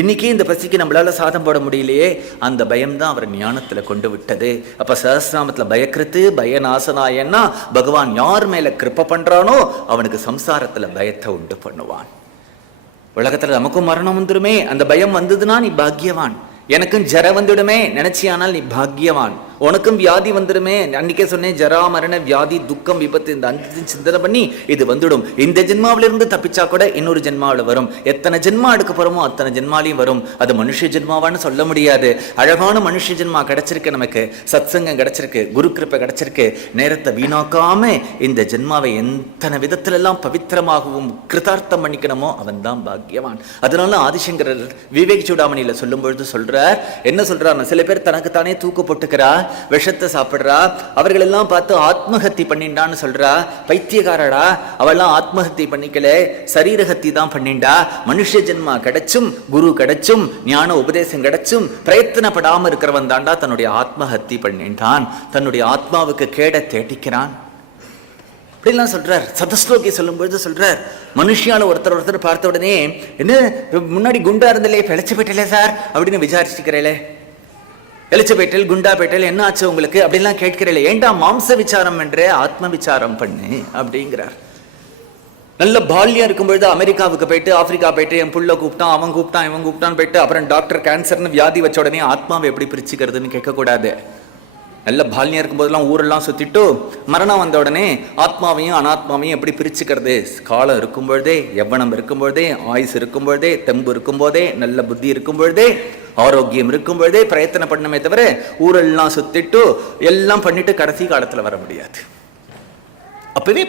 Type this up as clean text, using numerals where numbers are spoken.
இன்னைக்கு இந்த பசிக்கு நம்மளால சாதம் போட முடியலையே, அந்த பயம்தான் அவர் ஞானத்துல கொண்டு விட்டது. அப்ப சஹஸ்ரநாமத்துல பயக்கிருத்து பயநாசனாயன்னா பகவான் யார் மேல கிருப்ப பண்றானோ அவனுக்கு சம்சாரத்துல பயத்தை உண்டு பண்ணுவான். உலகத்துல நமக்கும் மரணம் வந்துடுமே, அந்த பயம் வந்ததுன்னா நீ பாக்கியவான். எனக்கும் ஜர வந்துடுமே நினைச்சியானால் நீ பாக்கியவான். உனக்கும் வியாதி வந்துடுமே, அன்னைக்கே சொன்னேன், ஜரா மரண வியாதி துக்கம் விபத்து இந்த அஞ்சு சிந்தனை பண்ணி இது வந்துடும். இந்த ஜென்மாவிலிருந்து தப்பிச்சா கூட இன்னொரு ஜென்மாவில் வரும். எத்தனை ஜென்மா எடுக்க போறோமோ அத்தனை ஜென்மாலையும் வரும். அது மனுஷ ஜென்மாவான்னு சொல்ல முடியாது. அழகான மனுஷ ஜென்மா கிடைச்சிருக்கு, நமக்கு சத்சங்கம் கிடைச்சிருக்கு, குரு கிருப்பை கிடைச்சிருக்கு. நேரத்தை வீணாக்காம இந்த ஜென்மாவை எத்தனை விதத்துல எல்லாம் பவித்திரமாகவும் கிருதார்த்தம் பண்ணிக்கணுமோ அவன் தான் பாக்கியவான். அதனால ஆதிசங்கரர் விவேக் சூடாமணியில சொல்லும் பொழுது சொல்றார், என்ன சொல்றார், சில பேர் தனக்கு தானே தூக்கு போட்டுக்கிறா, விஷத்தை சாப்பிடுறா, அவர்கள் எல்லாம் பார்த்து ஆத்மஹத்தி பண்ணிண்டான்னு சொல்றா. பைத்தியக்காரடா, அவெல்லாம் ஆத்மஹத்தி பண்ணிக்கல, சரீரஹத்தி தான் பண்ணிண்டா. மனுஷ ஜென்மா கிடைச்சும் குரு கிடைச்சும் ஞான உபதேசம் கிடைச்சும் பிரயத்தனப்படாம இருக்கிறவன் தாண்டா தன்னுடைய ஆத்மஹத்தி பண்ணிட்டான், தன்னுடைய ஆத்மாவுக்கு கேட தேட்டிக்கிறான் அப்படிலாம் சொல்றார். சதஸ்லோகி சொல்லும்பொழுது சொல்றார், மனுஷியால ஒருத்தர் பார்த்த உடனே, என்ன முன்னாடி குண்டா இருந்தலே பிழைச்சு போயிட்டலே சார் அப்படின்னு விசாரிச்சுக்கிறேலே, எலிச்சபேட்டல் குண்டாபேட்டல் என்ன ஆச்சு உங்களுக்கு அப்படின்லாம் கேட்கிறேன். ஏண்டா மாம்ச விசாரம் என்றே ஆத்ம விசாரம் பண்ணு அப்படிங்கிறார். நல்ல பால்யம் இருக்கும்பொழுது அமெரிக்காவுக்கு போயிட்டு ஆப்பிரிக்கா போயிட்டு என் புள்ள கூப்பிட்டான், அவன் கூப்பிட்டான், இவன் கூப்பிட்டான்னு போயிட்டு அப்புறம் டாக்டர் கேன்சர்னு வியாதி வச்ச உடனே ஆத்மாவை எப்படி பிரிச்சுக்கிறதுன்னு கேட்கக்கூடாது. நல்ல பால்யம் இருக்கும்போதெல்லாம் ஊரெல்லாம் சுத்திட்டு மரணம் வந்த உடனே ஆத்மாவையும் அனாத்மாவையும் எப்படி பிரிச்சுக்கிறது, காலம் இருக்கும்பொழுதே, யவ்வனம் இருக்கும்பொழுதே, ஆயுசு இருக்கும்பொழுதே, தெம்பு இருக்கும்போதே, நல்ல புத்தி இருக்கும்பொழுதே, ஆரோக்கியம் இருக்கும் பொழுதே பிரயத்தனம் பண்ணமே தவிர ஊரெல்லாம் சுத்திட்டு எல்லாம் பண்ணிட்டு கடைசி காலத்துல வர முடியாது. அப்பவே